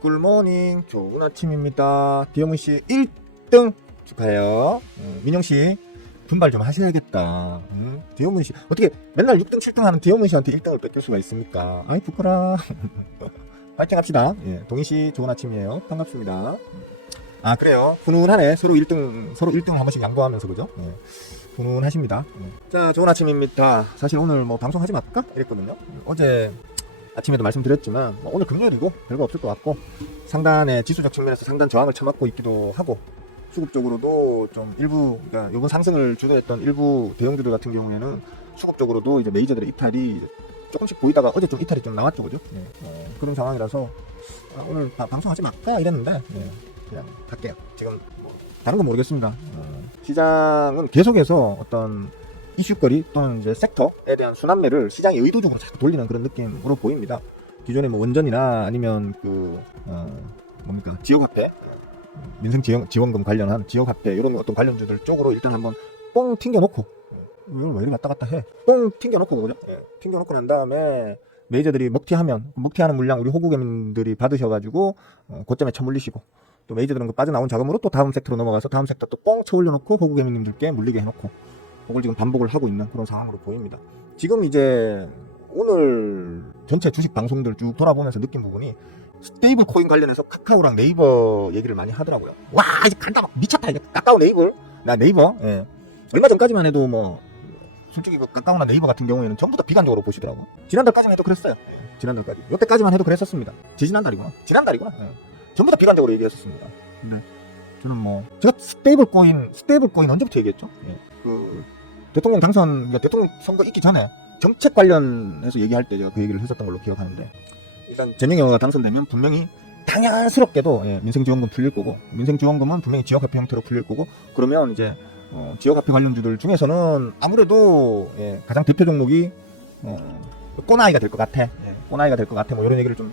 굿모닝. 좋은 아침입니다. 디어문씨 1등 축하해요. 민영씨 분발 좀 하셔야겠다. 디어문씨 어떻게 맨날 6등 7등 하는 디어문씨한테 1등을 뺏길 수가 있습니까? 아이 부끄러워. 파이팅 합시다. 예, 동희씨 좋은 아침이에요. 반갑습니다. 아 그래요, 훈훈하네. 서로 1등 한 번씩 양보하면서 그죠? 예, 훈훈하십니다. 자, 좋은 아침입니다. 사실 오늘 뭐 방송하지 말까 이랬거든요. 어제 아침에도 말씀드렸지만 오늘 금요일이고 별거 없을 것 같고, 상단의 지수적 측면에서 상단 저항을 쳐맞고 있기도 하고, 수급적으로도 좀 일부, 그러니까 이번 상승을 주도했던 일부 대형주들 같은 경우에는 수급적으로도 이제 메이저들의 이탈이 조금씩 보이다가 어제 좀 이탈이 좀 나왔죠, 그죠? 네. 그런 상황이라서 오늘 방송하지 말까 이랬는데 그냥 갈게요. 지금 뭐 다른 건 모르겠습니다. 시장은 계속해서 어떤 이슈거리 또는 이제 섹터에 대한 순환매를 시장이 의도적으로 자꾸 돌리는 그런 느낌으로 보입니다. 기존에 뭐 원전이나 아니면 뭡니까 지역화폐, 민생지원금 관련한 지역화폐 이런 어떤 관련주들 쪽으로 일단 한번 뻥 튕겨놓고, 이걸 왜 이리 왔다 갔다 해? 뻥 튕겨놓고 그죠? 튕겨놓고 난 다음에 메이저들이 먹튀하는 물량 우리 호구개민들이 받으셔가지고 고점에 쳐물리시고, 또 메이저들은 그 빠져나온 자금으로 또 다음 섹터로 넘어가서 다음 섹터 또 뻥 쳐올려놓고 호구개민님들께 물리게 해놓고, 그걸 지금 반복을 하고 있는 그런 상황으로 보입니다. 지금 이제 오늘 전체 주식 방송들 쭉 돌아보면서 느낀 부분이, 스테이블 코인 관련해서 카카오랑 네이버 얘기를 많이 하더라고요. 와 이제 간다, 막 미쳤다 이제. 카카오 네이버 예. 얼마 전까지만 해도 뭐 솔직히 그 카카오나 네이버 같은 경우에는 전부 다 비관적으로 보시더라고. 지난달까지만 해도 그랬어요. 지난달까지, 여태까지만 해도 그랬었습니다. 지난달이구나. 전부 다 비관적으로 얘기했었습니다. 근데 저는 뭐 제가 스테이블 코인 언제부터 얘기했죠? 그 대통령 선거 있기 전에 정책 관련해서 얘기할 때 제가 그 얘기를 했었던 걸로 기억하는데, 일단 재명이가 당선되면 분명히 당연스럽게도 민생지원금 풀릴 거고, 민생지원금은 분명히 지역화폐 형태로 풀릴 거고, 그러면 이제 지역화폐 관련주들 중에서는 아무래도 가장 대표 종목이 꼬나이가 될 것 같아. 꼬나이가 될 것 같아. 뭐 이런 얘기를 좀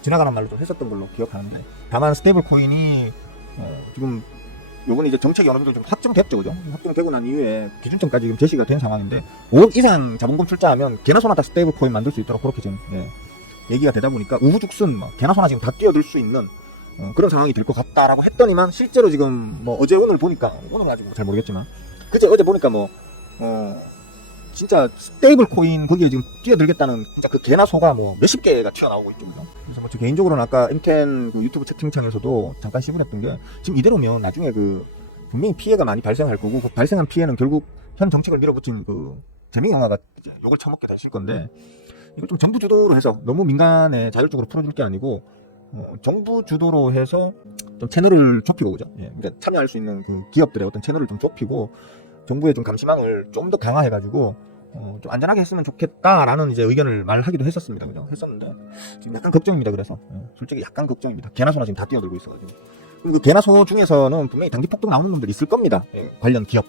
지나가는 말로 좀 했었던 걸로 기억하는데, 다만 스테이블 코인이 지금 요번에 이제 정책이 어느 정도 좀 확정됐죠, 그죠? 확정되고 난 이후에 기준점까지 지금 제시가 된 상황인데, 5억 이상 자본금 출자하면 개나 소나 다 스테이블 코인 만들 수 있도록 그렇게 지금 얘기가 되다 보니까 우후죽순 개나 소나 지금 다 뛰어들 수 있는 그런 상황이 될 것 같다라고 했더니만, 실제로 지금 뭐 어제 오늘 보니까, 오늘은 아직 잘 모르겠지만 어제 보니까 뭐 진짜 스테이블 코인 거기에 지금 뛰어들겠다는 진짜 그 개나 소가 뭐 몇십 개가 튀어나오고 있죠. 그래서 뭐 저 개인적으로는 아까 M10 그 유튜브 채팅창에서도 잠깐 시부했던 게, 지금 이대로면 나중에 그 분명히 피해가 많이 발생할 거고, 그 발생한 피해는 결국 현 정책을 밀어붙인 그 재미 영화가 욕을 처먹게 되실 건데, 이걸 좀 정부 주도로 해서 너무 민간에 자율적으로 풀어줄 게 아니고 정부 주도로 해서 좀 채널을 좁히고, 그죠? 그러니까 참여할 수 있는 그 기업들의 어떤 채널을 좀 좁히고, 정부의 좀 감시망을 좀 더 강화해가지고 좀 안전하게 했으면 좋겠다라는 이제 의견을 말하기도 했었습니다. 그죠? 했었는데 지금 약간 걱정입니다. 그래서 솔직히 약간 걱정입니다. 개나 소나 지금 다 뛰어들고 있어가지고. 그 개나 소 중에서는 분명히 단기 폭등 나오는 분들 있을 겁니다. 관련 기업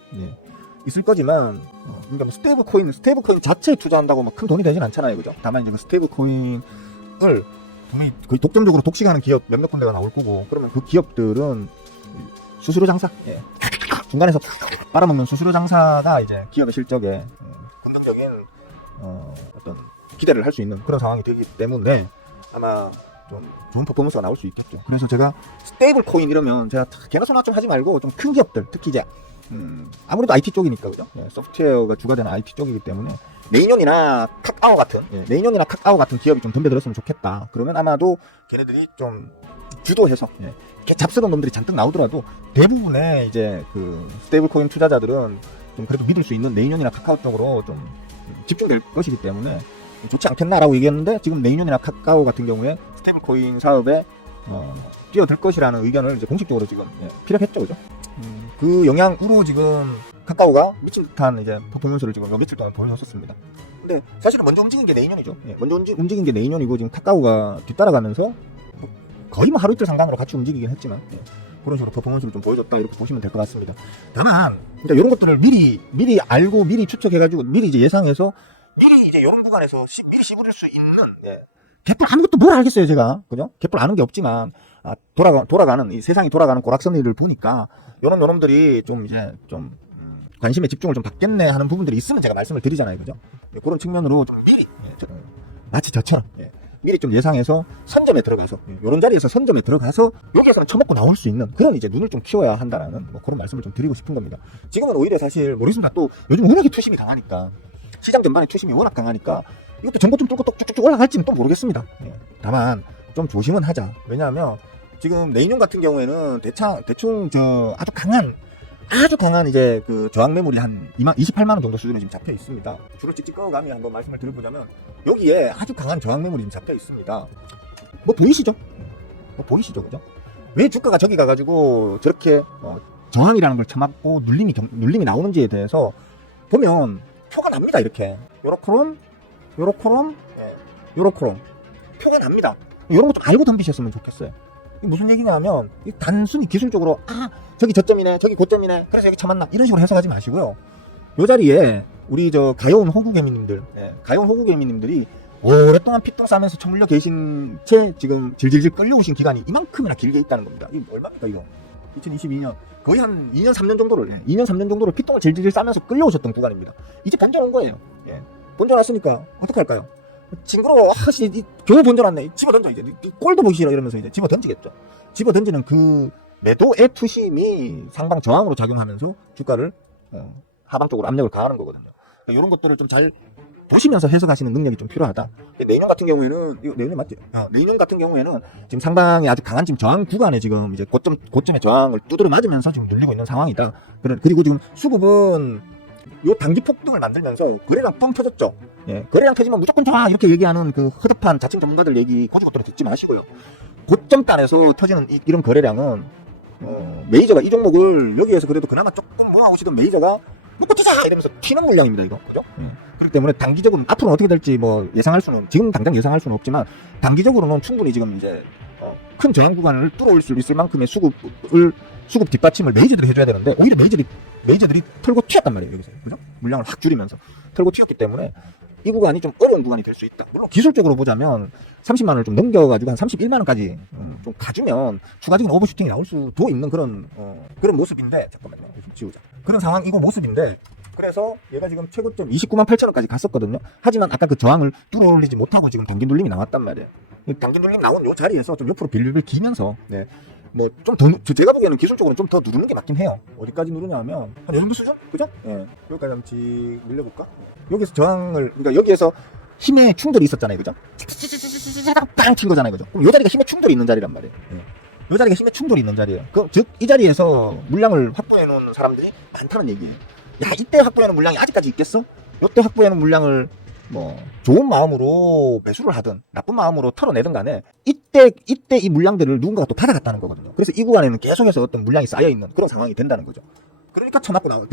있을 거지만, 그러니까 뭐 스테이블 코인 자체에 투자한다고 막 큰 돈이 되진 않잖아요, 그죠? 다만 이제 그 스테이블 코인을 분명히 거의 독점적으로 독식하는 기업 몇몇 군데가 나올 거고, 그러면 그 기업들은 수수료 장사, 중간에서 빨아먹는 수수료 장사가 이제 기업의 실적에 긍정적인 어떤 기대를 할 수 있는 그런 상황이 되기 때문에 아마 좀 좋은 퍼포먼스가 나올 수 있겠죠. 그래서 제가 스테이블 코인 이러면 제가 개나 소나 좀 하지 말고 좀 큰 기업들, 특히 이제 아무래도 IT 쪽이니까, 그죠? 소프트웨어가 주가 되는 IT 쪽이기 때문에 네이년이나 카카오 같은 기업이 좀 덤벼들었으면 좋겠다. 그러면 아마도 걔네들이 좀 주도해서 잡스러운 놈들이 잔뜩 나오더라도 대부분의 이제 그 스테이블 코인 투자자들은 좀 그래도 믿을 수 있는 네이년이나 카카오 쪽으로 좀 집중될 것이기 때문에 좋지 않겠나라고 얘기했는데, 지금 네이년이나 카카오 같은 경우에 스테이블 코인 사업에 뛰어들 것이라는 의견을 이제 공식적으로 지금 피력했죠, 그죠? 그 영향으로 지금 카카오가 미친 듯한 이제 퍼포먼스를 지금 며칠 동안 보여줬었습니다. 근데 사실은 먼저 움직인 게 네이년이죠. 먼저 움직인 게 네이년이고, 지금 카카오가 뒤따라가면서 거의 뭐 하루 이틀 상관으로 같이 움직이긴 했지만 그런 식으로 퍼포먼스를 좀 보여줬다, 이렇게 보시면 될 것 같습니다. 다만 그러니까 이런 것들을 미리 알고 미리 추측해가지고 미리 이제 예상해서 미리 이제 이런 구간에서 미리 시부릴 수 있는 개뿔 아무것도 뭘 알겠어요, 제가, 그죠? 개뿔 아는 게 없지만 돌아가는 이 세상이 돌아가는 고락선리를 보니까 이런 요놈들이 좀 이제 좀 관심에 집중을 좀 받겠네 하는 부분들이 있으면 제가 말씀을 드리잖아요, 그죠? 그런 측면으로 좀 미리 마치 저처럼 미리 좀 예상해서 선점에 들어가서 이런 자리에서 선점에 들어가서 여기에서는 처먹고 나올 수 있는 그런 이제 눈을 좀 키워야 한다라는 뭐 그런 말씀을 좀 드리고 싶은 겁니다. 지금은 오히려 사실 모르겠습니다. 또 요즘 워낙에 투심이 강하니까 시장 전반에 투심이 워낙 강하니까 이것도 전고점 뚫고 또 쭉쭉 올라갈지는 또 모르겠습니다. 다만 좀 조심은 하자. 왜냐하면 지금 내인용 같은 경우에는 대충 저 아주 강한 이제 그 저항 매물이 한 28만 원 정도 수준으로 지금 잡혀 있습니다. 줄을 찍찍 끊어가며 한번 말씀을 드려보자면 여기에 아주 강한 저항 매물이 지금 잡혀 있습니다. 뭐 보이시죠? 그죠? 왜 주가가 저기 가가지고 저렇게 저항이라는 걸 쳐맞고 눌림이 나오는지에 대해서 보면 표가 납니다. 이렇게 요렇게롬 표가 납니다. 이런 거 좀 알고 덤비셨으면 좋겠어요. 이게 무슨 얘기냐면 단순히 기술적으로 저기 저점이네 저기 고점이네 그래서 여기 쳐맞나 이런 식으로 해석하지 마시고요. 요 자리에 우리 저 가여운 호구개미님들이 오랫동안 핏똥 싸면서 처물려 계신 채 지금 질질질 끌려오신 기간이 이만큼이나 길게 있다는 겁니다. 이거 얼마입니까 이거? 2022년 거의 한 2년 3년 정도를 핏똥을 질질질 싸면서 끌려오셨던 구간입니다. 이제 번져 온 거예요. 번져 왔으니까 어떡할까요? 징그러워. 겨우 번져 왔네. 집어 던져 이제. 꼴도 보기 싫어 이러면서 이제 집어 던지겠죠. 집어 던지는 그 매도의 투심이 상방 저항으로 작용하면서 주가를 하방 쪽으로 압력을 가하는 거거든요. 그러니까 이런 것들을 좀 잘 보시면서 해석하시는 능력이 좀 필요하다. 내년 같은 경우에는 이거 내년 맞지? 내년 같은 경우에는 지금 상방이 아주 강한 지금 저항 구간에 지금 이제 고점의 저항을 두드려 맞으면서 지금 눌리고 있는 상황이다. 그리고 지금 수급은 요 단기 폭등을 만들면서 거래량 뻥 터졌죠. 거래량 터지면 무조건 좋아 이렇게 얘기하는 그 허접한 자칭 전문가들 얘기 고지고대로 듣지 마시고요. 고점단에서 터지는 이런 거래량은 메이저가 이 종목을 여기에서 그래도 그나마 조금 모아오시던 메이저가 이거 튀자 이러면서 튀는 물량입니다. 이거 그죠? 그렇기 때문에 단기적으로 앞으로는 어떻게 될지 뭐 예상할 수는 지금 당장 예상할 수는 없지만 단기적으로는 충분히 지금 이제 큰 저항 구간을 뚫어올 수 있을 만큼의 수급 뒷받침을 메이저들이 해줘야 되는데 오히려 메이저들이 털고 튀었단 말이에요. 여기서 그죠? 물량을 확 줄이면서 털고 튀었기 때문에 이 구간이 좀 어려운 구간이 될 수 있다. 물론 기술적으로 보자면 30만 원을 좀 넘겨가지고 한 31만 원까지 좀 가주면 추가적인 오버슈팅이 나올 수도 있는 그런 모습인데 잠깐만요. 좀 지우자. 그런 상황이고 모습인데 그래서 얘가 지금 최고점 29만 8천 원까지 갔었거든요. 하지만 아까 그 저항을 뚫어올리지 못하고 지금 당긴 눌림이 나왔단 말이에요. 당긴 눌림 나온 요 자리에서 좀 옆으로 빌빌 기면서 뭐 좀 더 제가 보기에는 기술적으로 좀 더 누르는 게 맞긴 해요. 어디까지 누르냐면 한 이 정도 수준? 그죠? 여기까지 한번 직 밀려볼까? 여기서 저항을 그러니까 여기에서 힘의 충돌이 있었잖아요. 그죠? 빵 튄 거잖아요. 그죠? 그럼 이 자리가 힘의 충돌이 있는 자리란 말이에요. 이 자리가 힘의 충돌이 있는 자리예요. 즉 이 자리에서 물량을 확보해 놓은 사람들이 많다는 얘기예요. 야, 이때 확보해 놓은 물량이 아직까지 있겠어? 이때 확보해 놓은 물량을 뭐 좋은 마음으로 매수를 하든 나쁜 마음으로 털어내든 간에 이때 이 물량들을 누군가가 또 받아갔다는 거거든요. 그래서 이 구간에는 계속해서 어떤 물량이 쌓여있는 그런 상황이 된다는 거죠. 그러니까 쳐맞고 내려오는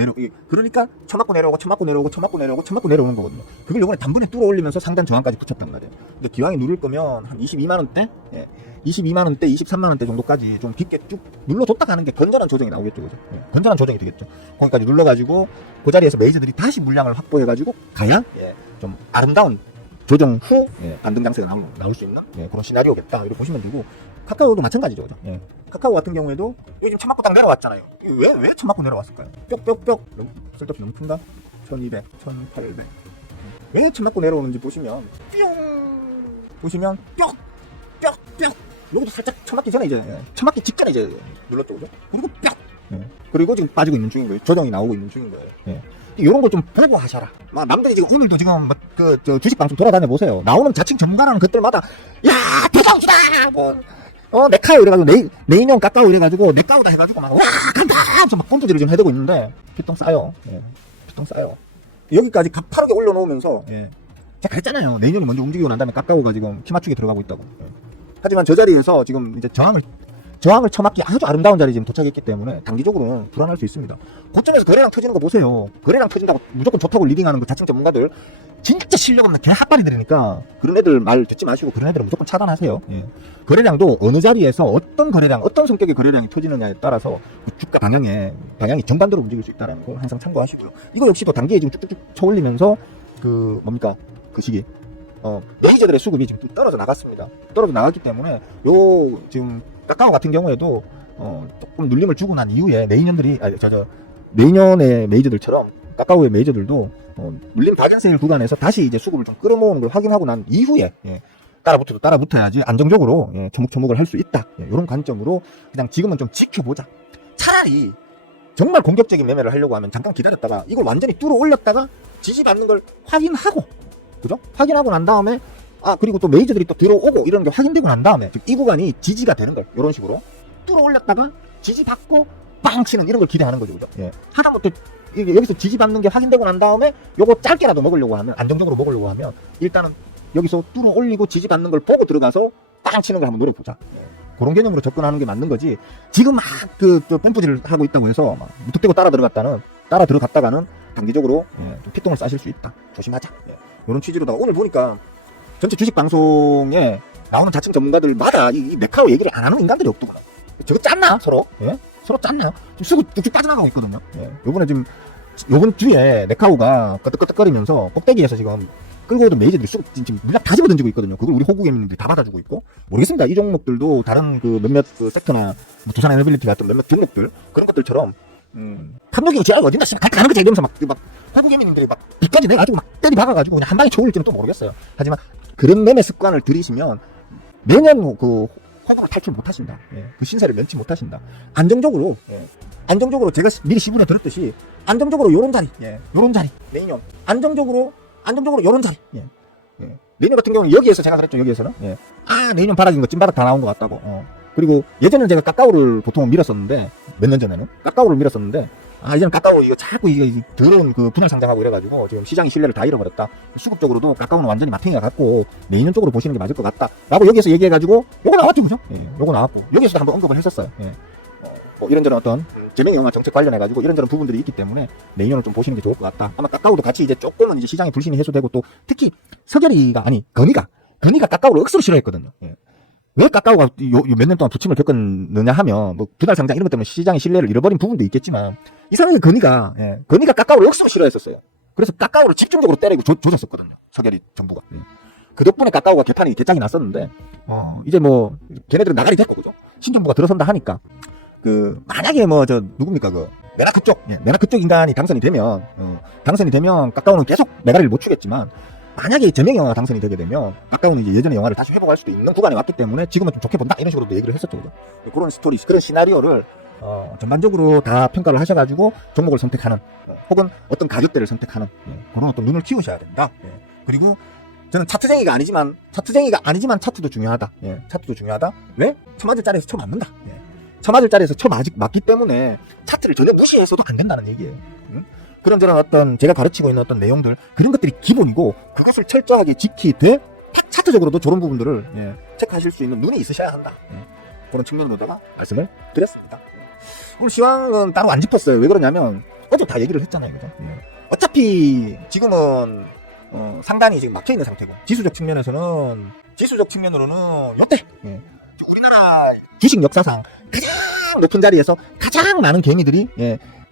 거거든요. 그걸 요번에 단번에 뚫어 올리면서 상단 저항까지 붙였단 말이에요. 근데 기왕에 누를 거면 한 22만원대? 22만원대, 23만원대 정도까지 좀 깊게 쭉 눌러줬다 가는 게 건전한 조정이 나오겠죠. 그죠? 건전한 조정이 되겠죠. 거기까지 눌러가지고 그 자리에서 메이저들이 다시 물량을 확보해가지고 가야 좀 아름다운 조정 후 반등 장세가 나올 수 있는 그런 시나리오겠다. 이렇게 보시면 되고 카카오도 마찬가지죠. 그죠? 카카오 같은 경우에도 여기 지금 처맞고 딱 내려왔잖아요. 왜 처맞고 내려왔을까요? 뾱뾱뾱 쓸데없이 너무 큰가? 1200, 1800 왜 처맞고 내려오는지 보시면 뾱 여기도 살짝 처맞기 전에 이제 처맞기 직전에 이제 눌렀죠. 그죠? 그리고 그리고 지금 빠지고 있는 중인 거예요. 조정이 나오고 있는 중인 거예요. 이런 걸 좀 보고 하셔라. 남들이 지금 오늘도 지금 저 주식 방송 돌아다녀 보세요. 나오는 자칭 전문가라는 것들마다 야 대장주다 메카요 이래가지고 내인형 깎아오 이래가지고 내까오다 해가지고 막 와 간다 하면서 막 뽐뿌질을 지금 해대고 있는데 피똥 싸요. 여기까지 가파르게 올려놓으면서 제가 그랬잖아요. 내인형이 먼저 움직이고 난 다음에 깎아오가 지금 키 맞추기 들어가고 있다고. 하지만 저 자리에서 지금 이제 저항을 쳐맞기 아주 아름다운 자리에 지금 도착했기 때문에 단기적으로는 불안할 수 있습니다. 고점에서 거래량 터지는 거 보세요. 거래량 터진다고 무조건 좋다고 리딩하는 그 자칭 전문가들 진짜 실력 없는 개 핫바리들이니까 그런 애들 말 듣지 마시고 그런 애들은 무조건 차단하세요. 거래량도 어느 자리에서 어떤 거래량, 어떤 성격의 거래량이 터지느냐에 따라서 그 주가 방향이 정반대로 움직일 수 있다는 거 항상 참고하시고요. 이거 역시도 단기에 지금 쭉쭉쭉 쳐올리면서 그 시기 메이저들의 수급이 지금 떨어져 나갔습니다. 떨어져 나갔기 때문에 지금 카카오 같은 경우에도 조금 눌림을 주고 난 이후에 내년의 메이저들처럼 카카오의 메이저들도 눌림 박연 세일 구간에서 다시 이제 수급을 좀 끌어모으는 걸 확인하고 난 이후에 따라붙어야지 안정적으로 처묵처묵을 할 수 있다. 이런 관점으로 그냥 지금은 좀 지켜보자. 차라리 정말 공격적인 매매를 하려고 하면 잠깐 기다렸다가 이걸 완전히 뚫어 올렸다가 지지받는 걸 확인하고, 그죠? 확인하고 난 다음에 그리고 또 메이저들이 또 들어오고 이런 게 확인되고 난 다음에 이 구간이 지지가 되는 걸 이런 식으로 뚫어 올렸다가 지지받고 빵 치는 이런 걸 기대하는 거죠, 그죠? 하다못해 여기서 지지받는 게 확인되고 난 다음에 요거 짧게라도 먹으려고 하면, 안정적으로 먹으려고 하면 일단은 여기서 뚫어 올리고 지지받는 걸 보고 들어가서 빵 치는 걸 한번 노려보자. 그런 개념으로 접근하는 게 맞는 거지. 지금 막 펌프질을 하고 있다고 해서 막 무턱대고 따라 들어갔다가는 단기적으로 좀 피똥을 싸실 수 있다. 조심하자. 이런 취지로다가 오늘 보니까 전체 주식 방송에 나오는 자칭 전문가들마다 이 메카오 얘기를 안 하는 인간들이 없더구나. 저거 짰나 서로? 서로 짰나요? 지금 쓰고 쭉쭉 빠져나가고 있거든요. 요번에 지금 요번 주에 메카오가 끄덕끄덕거리면서 꼭대기에서 지금 끌고 오던 메이저들이 지금 물량 다 집어던지고 있거든요. 그걸 우리 호구개미님들이 다 받아주고 있고, 모르겠습니다. 이 종목들도 다른 몇몇 섹터나 뭐 두산 에너빌리티 같은 몇몇 종목들 그런 것들처럼 탐욕이 제가 어딘가 가는 거지 이러면서 막 호구개미님들이 막 빛까지 내가지고 막 때리 박아가지고 그냥 한 방에 쳐올지는 또 모르겠어요. 하지만 그런 매매 습관을 들이시면 매년 그 호구를 탈출 못하신다. 그 신세를 면치 못하신다. 안정적으로 제가 미리 시부려 들었듯이 안정적으로 요런 자리, 내년 안정적으로 요런 자리. 내년 같은 경우는 여기에서 제가 그랬죠. 여기에서는 내년 바닥인 거 찐바닥 다 나온 것 같다고. 그리고 예전에는 제가 까까오를 보통 밀었었는데, 몇 년 전에는 까까오를 밀었었는데, 이제는 까까오 이거 자꾸 이게 더러운 그 분할 상장하고 이래가지고 지금 시장의 신뢰를 다 잃어버렸다. 수급적으로도 까까오는 완전히 마탱이가 같고 내년 쪽으로 보시는 게 맞을 것 같다 라고 여기에서 얘기해가지고 요거 나왔죠, 그죠? 요거 나왔고 여기서도 한번 언급을 했었어요. 뭐 이런저런 어떤 재명의 영화 정책 관련해가지고 이런저런 부분들이 있기 때문에 내년을 좀 보시는 게 좋을 것 같다. 아마 까까오도 같이 이제 조금은 이제 시장의 불신이 해소되고, 또 특히 건이가 까까오를 억수로 싫어했거든요. 왜 까까오가 요 몇 년 동안 부침을 겪었느냐 하면, 뭐 분할 상장 이런 것 때문에 시장의 신뢰를 잃어버린 부분도 있겠지만, 이상하게 건이가 까까오를 억수로 싫어했었어요. 그래서 까까오를 집중적으로 때리고 조졌었거든요. 서결이 정부가. 그 덕분에 까까오가 개짝이 났었는데, 이제 뭐 걔네들은 나가리 됐고, 그죠? 신정부가 들어선다 하니까 만약에 누굽니까 메나크 쪽 인간이 당선이 되면 까까오는 계속 메가리를 못 추겠지만, 만약에 재명의 영화가 당선이 되게 되면 까까오는 이제 예전의 영화를 다시 회복할 수도 있는 구간에 왔기 때문에 지금은 좀 좋게 본다 이런 식으로도 얘기를 했었죠. 그죠? 그런 스토리, 그런 시나리오를 전반적으로 다 평가를 하셔가지고 종목을 선택하는, 혹은 어떤 가격대를 선택하는 그런 어떤 눈을 키우셔야 된다. 그리고 저는 차트쟁이가 아니지만 차트도 중요하다. 차트도 중요하다. 왜? 처맞을 자리에서 쳐 맞는다. 처맞을 자리에서 쳐 맞기 때문에 차트를 전혀 무시해서도 안 된다는 얘기예요. 그런저런 어떤 제가 가르치고 있는 어떤 내용들, 그런 것들이 기본이고, 그것을 철저하게 지키되 차트적으로도 저런 부분들을 체크하실 수 있는 눈이 있으셔야 한다. 그런 측면으로다가 말씀을 드렸습니다. 오늘 시황은 따로 안 짚었어요. 왜 그러냐면 어제 다 얘기를 했잖아요. 그죠? 어차피 지금은 상단이 지금 막혀있는 상태고, 지수적 측면으로는 여태 우리나라 주식 역사상 가장 높은 자리에서 가장 많은 개미들이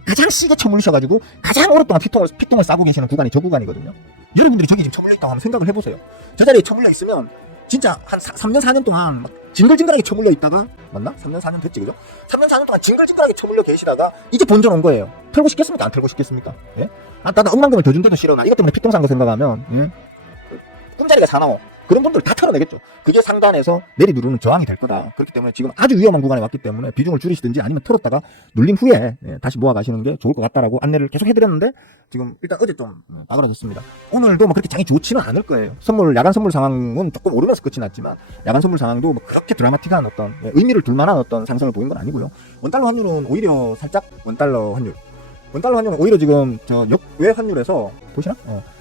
가장 시게 처물리셔가지고 가장 오랫동안 피통을 싸고 계시는 구간이 저 구간이거든요. 여러분들이 저기 지금 처물려 있다고 한번 생각을 해보세요. 저 자리에 처물려 있으면 진짜 한 3년 4년 동안 막 징글징글하게 처물려 있다가, 맞나? 3년 4년 됐지, 그죠? 3년 4년 동안 징글징글하게 처물려 계시다가 이제 본전 온 거예요. 털고 싶겠습니까? 안 털고 싶겠습니까? 나 억만금을 더 준데도 싫어. 나 이것 때문에 피통 산 거 생각하면 꿈자리가 사나워. 그런 분들 다 털어내겠죠. 그게 상단에서 내리누르는 저항이 될 거다. 그렇기 때문에 지금 아주 위험한 구간에 왔기 때문에 비중을 줄이시든지 아니면 털었다가 눌린 후에 다시 모아가시는 게 좋을 것 같다라고 안내를 계속 해드렸는데, 지금 일단 어제 좀 나그러졌습니다. 오늘도 뭐 그렇게 장이 좋지는 않을 거예요. 야간 선물 상황은 조금 오르면서 끝이 났지만, 야간 선물 상황도 뭐 그렇게 드라마틱한 어떤 의미를 둘 만한 어떤 상승을 보인 건 아니고요. 원달러 환율은 오히려 살짝 원달러 환율은 오히려 지금 역외 환율에서 보시나?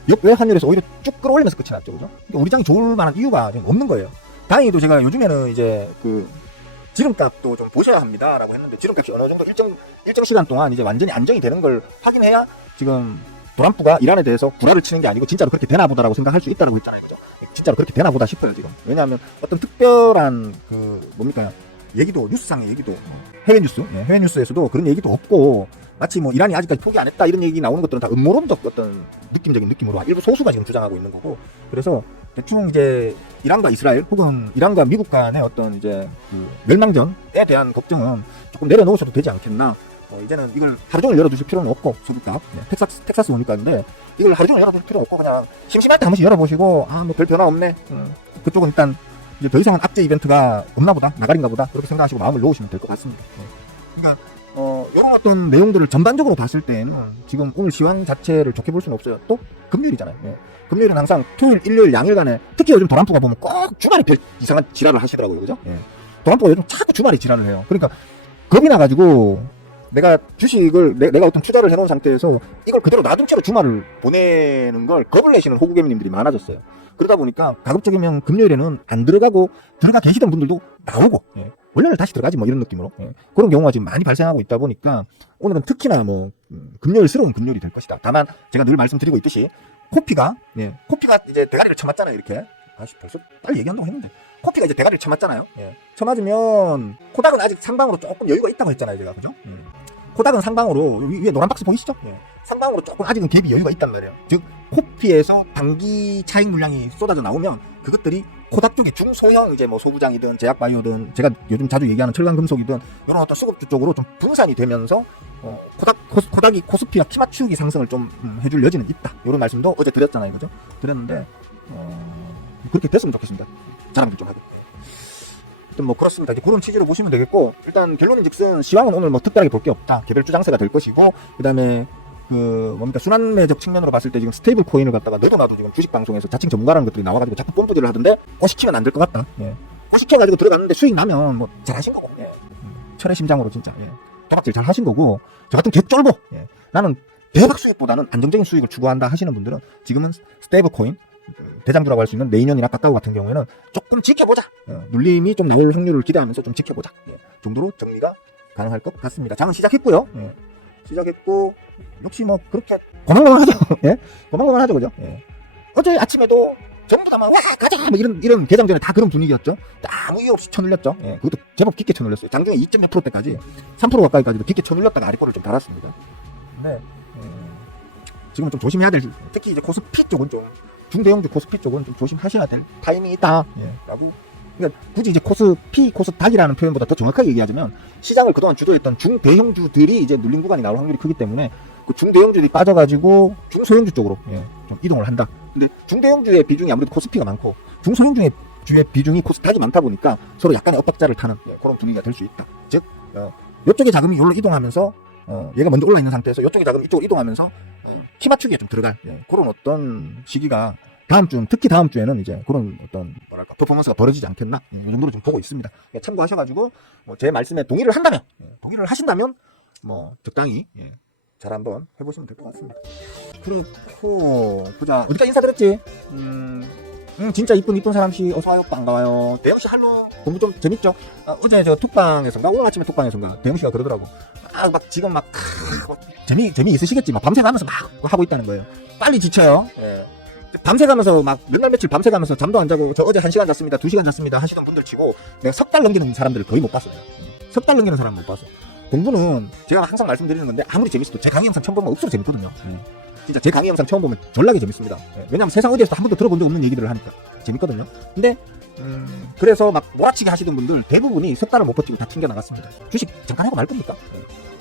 역외 환율에서 오히려 쭉 끌어올리면서 끝이 났죠, 그죠? 그러니까 우리 장이 좋을 만한 이유가 지금 없는 거예요. 다행히도 제가 요즘에는 이제 지름값도 좀 보셔야 합니다라고 했는데, 지름값이 어느 정도 일정 시간 동안 이제 완전히 안정이 되는 걸 확인해야 지금 트럼프가 이란에 대해서 구라를 치는 게 아니고 진짜로 그렇게 되나 보다라고 생각할 수 있다라고 했잖아요, 그죠? 진짜로 그렇게 되나 보다 싶어요 지금. 왜냐하면 어떤 특별한 얘기도, 뉴스상의 얘기도, 해외 뉴스에서도 그런 얘기도 없고, 마치 뭐 이란이 아직까지 포기 안 했다 이런 얘기 나오는 것들은 다 음모론적 어떤 느낌적인 느낌으로 일부 소수가 지금 주장하고 있는 거고, 그래서 대충 이제 이란과 이스라엘 혹은 이란과 미국 간의 어떤 이제 멸망전에 대한 걱정은 조금 내려놓으셔도 되지 않겠나. 이제는 이걸 하루 종일 열어두실 필요는 없고, 소비값 텍사스 오니까인데 이걸 하루 종일 열어두실 필요는 없고, 그냥 심심할 때 한 번씩 열어보시고 뭐 별 변화 없네, 그쪽은 일단 이제 더 이상은 악재 이벤트가 없나 보다, 나가린가 보다, 그렇게 생각하시고 마음을 놓으시면 될 것 같습니다. 그러니까 이런 어떤 내용들을 전반적으로 봤을 때는 지금 오늘 시황 자체를 좋게 볼 수는 없어요. 또 금요일이잖아요. 금요일은 항상 토요일, 일요일 양일간에, 특히 요즘 도란프가 보면 꼭 주말에 별 이상한 지랄을 하시더라고요. 그죠? 도란프가 요즘 자꾸 주말에 지랄을 해요. 그러니까 겁이 나가지고 내가 주식을 내가 어떤 투자를 해놓은 상태에서 이걸 그대로 놔둔 채로 주말을 보내는 걸 겁을 내시는 호구개미님들이 많아졌어요. 그러다 보니까 가급적이면 금요일에는 안 들어가고 들어가 계시던 분들도 나오고 월요일 다시 들어가지 뭐 이런 느낌으로 그런 경우가 지금 많이 발생하고 있다 보니까 오늘은 특히나 뭐 금요일스러운 금요일이 될 것이다. 다만 제가 늘 말씀드리고 있듯이 코피가 이제 대가리를 쳐맞잖아요. 이렇게 벌써 빨리 얘기한다고 했는데 코피가 이제 대가리를 쳐맞잖아요. 쳐맞으면 코닥은 아직 상방으로 조금 여유가 있다고 했잖아요. 제가 그죠? 코닥은 상방으로 위에 노란 박스 보이시죠? 상방으로 조금 아직은 갭이 여유가 있단 말이에요. 즉 코피에서 단기 차익 물량이 쏟아져 나오면 그것들이 코닥 쪽에 중소형 이제 뭐 소부장이든 제약바이오든 제가 요즘 자주 얘기하는 철강금속이든 이런 어떤 수급주 쪽으로 좀 분산이 되면서 코닥이 코스피와 키 맞추기 상승을 좀 해줄 여지는 있다. 이런 말씀도 어제 드렸잖아요. 그죠? 드렸는데 그렇게 됐으면 좋겠습니다. 자랑도 좀 하고. 일단 뭐 그렇습니다. 이제 그런 취지로 보시면 되겠고, 일단 결론은즉슨 시황은 오늘 뭐 특별하게 볼 게 없다. 개별 주장세가 될 것이고, 그다음에 순환 매적 측면으로 봤을 때 지금 스테이블 코인을 갖다가 너도 나도 지금 주식 방송에서 자칭 전문가라는 것들이 나와가지고 자꾸 뽐뿌질을 하던데 꼬시키면 안 될 것 같다. 꼬시켜가지고 들어갔는데 수익 나면 뭐 잘하신 거고, 철의 심장으로 진짜 도박질 잘 하신 거고, 저 같은 개쫄보 나는 대박 수익보다는 안정적인 수익을 추구한다 하시는 분들은 지금은 스테이블 코인 대장주라고 할 수 있는 네이년이나 카카오 같은 경우에는 조금 지켜보자. 눌림이 좀 나올 확률을 기대하면서 좀 지켜보자. 정도로 정리가 가능할 것 같습니다. 장은 시작했고요. 시작했고 역시 뭐 그렇게 고만고만하죠. 고만고만하죠, 그죠? 어제 아침에도 전부 다 막 와 가자 뭐 이런 개장전에 다 그런 분위기였죠. 아무 이유 없이 쳐눌렸죠. 그것도 제법 깊게 쳐눌렸어요. 장중에 2.6%대까지 3% 가까이까지도 깊게 쳐눌렸다가 아래꼬를 좀 달았습니다. 근데 지금은 좀 조심해야 될, 특히 이제 코스피 쪽은 좀 중대형주 코스피 쪽은 좀 조심하셔야 될 타이밍이다. 라고. 그러니까 굳이 이제 코스닥이라는 표현보다 더 정확하게 얘기하자면 시장을 그동안 주도했던 중대형주들이 이제 눌린 구간이 나올 확률이 크기 때문에 그 중대형주들이 빠져가지고 중소형주 쪽으로 좀 이동을 한다. 근데 중대형주의 비중이 아무래도 코스피가 많고 중소형주의 비중이 코스닥이 많다 보니까 서로 약간의 엇박자를 타는 그런 분위기가 될 수 있다. 즉 이쪽의 자금이 여기로 이동하면서 얘가 먼저 올라 있는 상태에서 이쪽의 자금이 이쪽으로 이동하면서 키 맞추기에 좀 들어갈 그런 어떤 시기가 특히 다음 주에는 이제 그런 어떤 뭐랄까 퍼포먼스가 벌어지지 않겠나 이 정도로 좀 보고 있습니다. 참고하셔가지고 제 말씀에 동의를 하신다면 뭐 적당히 잘 한번 해보시면 될 것 같습니다. 그렇고 보자, 어디까지 인사드렸지? 진짜 이쁜 사람씨 어서와요. 반가워요. 대영씨 할로 공부 좀 재밌죠? 어제 저 톡방에서인가 오늘 아침에 톡방에서인가 대영씨가 그러더라고. 막 지금 막 재미 있으시겠지. 막 밤새 가면서 막 하고 있다는 거예요. 빨리 지쳐요. 밤새 가면서 막 몇 날 며칠 밤새 가면서 잠도 안 자고 저 어제 1시간 잤습니다 2시간 잤습니다 하시는 분들 치고 내가 석 달 넘기는 사람들을 거의 못 봤어요. 석 달 넘기는 사람 못 봤어. 공부는 제가 항상 말씀드리는 건데 아무리 재밌어도 제 강의 영상 처음 보면 억수로 재밌거든요. 진짜 제 강의 영상 처음 보면 졸라게 재밌습니다. 왜냐면 세상 어디에서도 한 번도 들어본 적 없는 얘기들을 하니까 재밌거든요. 근데 그래서 막 몰아치기 하시던 분들 대부분이 석 달을 못 버티고 다 튕겨나갔습니다. 주식 잠깐 하고 말 겁니까?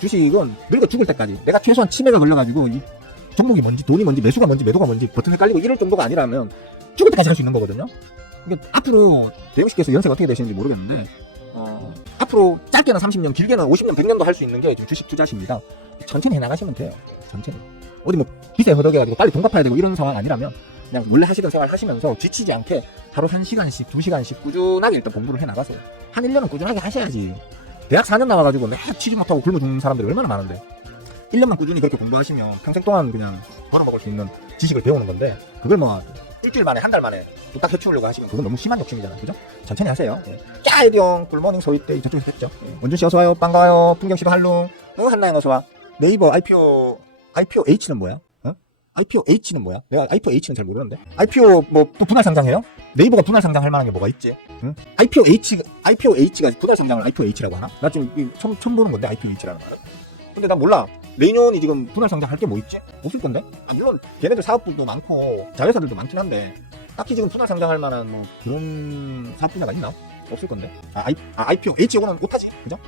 주식은 늙어 죽을 때까지 내가 최소한 치매가 걸려가지고 이 종목이 뭔지 돈이 뭔지 매수가 뭔지 매도가 뭔지 버튼 헷갈리고 이럴 정도가 아니라면 죽을 때까지 할 수 있는 거거든요. 그러니까 앞으로 대영씨께서 연세가 어떻게 되시는지 모르겠는데 앞으로 짧게는 30년 길게는 50년 100년도 할 수 있는 게 주식 투자십니다. 천천히 해나가시면 돼요. 천천히 어디 뭐 빚에 허덕여가지고 빨리 돈 갚아야 되고 이런 상황 아니라면 그냥 원래 하시던 생활 하시면서 지치지 않게 하루 1시간씩 2시간씩 꾸준하게 일단 공부를 해나가세요. 한 1년은 꾸준하게 하셔야지. 대학 4년 나와가지고 매일 취직 못하고 굶어 죽는 사람들이 얼마나 많은데 1년만 꾸준히 그렇게 공부하시면 평생 동안 그냥 벌어먹을 수 있는 지식을 배우는 건데 그걸 뭐 일주일 만에 한 달 만에 뚝딱 해치우려고 하시면 그건 너무 심한 욕심이잖아요. 그죠? 천천히 하세요. 야 에디형 굿모닝 소이떼 저쪽에서 됐죠. 원준씨 어서와요. 반가워요. 풍경씨도 할롱. 한나영 어서와. 네이버 IPOH는 뭐야? IPOH는 뭐야? 내가 IPOH는 잘 모르는데. IPO 뭐 또 분할 상장해요? 네이버가 분할 상장할 만한 게 뭐가 있지? IPOH가 분할 상장을 IPOH라고 하나? 나 지금 처음 보는 건데 IPOH라는 말은. 근데 난 몰라. 내년이 지금 분할 상장할 게 뭐 있지? 없을 건데? 물론 걔네들 사업들도 많고 자회사들도 많긴 한데 딱히 지금 분할 상장할 만한 뭐 그런 사업 분야가 있나? 없을 건데. IPO H요거는 못하지, 그죠?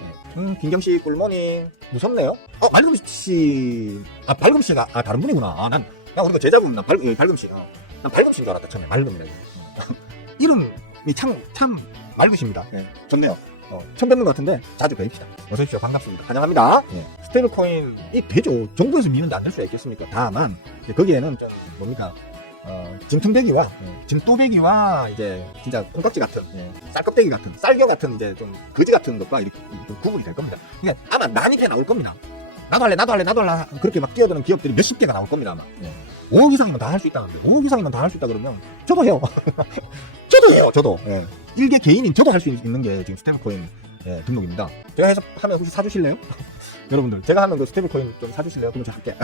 김경씨 굿모닝. 무섭네요. 말금씨. 발금씨가 다른 분이구나. 난 우리가 제자분 밝금씨. 난 밝금씨인 줄 알았다 처음에. 말금이라고. 이름 참 맑으십니다. 네, 좋네요. 처음 뵙는 것 같은데 자주 뵙시다. 어서 오십시오. 반갑습니다. 환영합니다. 스테이블 코인이 되죠. 정부에서 미는데 안 될 수가 있겠습니까? 다만 거기에는 좀 뭡니까? 진퉁배기와 진또배기와 이제 진짜 콩깍지 같은 쌀껍데기 같은 쌀겨 같은 이제 좀 거지 같은 것과 이렇게 좀 구분이 될 겁니다. 그러니까 아마 난입해 나올 겁니다. 나도 할래 그렇게 막 뛰어드는 기업들이 몇십 개가 나올 겁니다. 아마 5억 이상이면 다 할 수 있다는데 5억 이상이면 다 할 수 있다 그러면 저도 해요. 저도 일개 개인인 저도 할 수 있는 게 지금 스테이블 코인 등록입니다. 제가 해서 하면 혹시 사주실래요? 여러분들 제가 하는 그 스테이블 코인 좀 사주실래요? 그럼 제가 할게.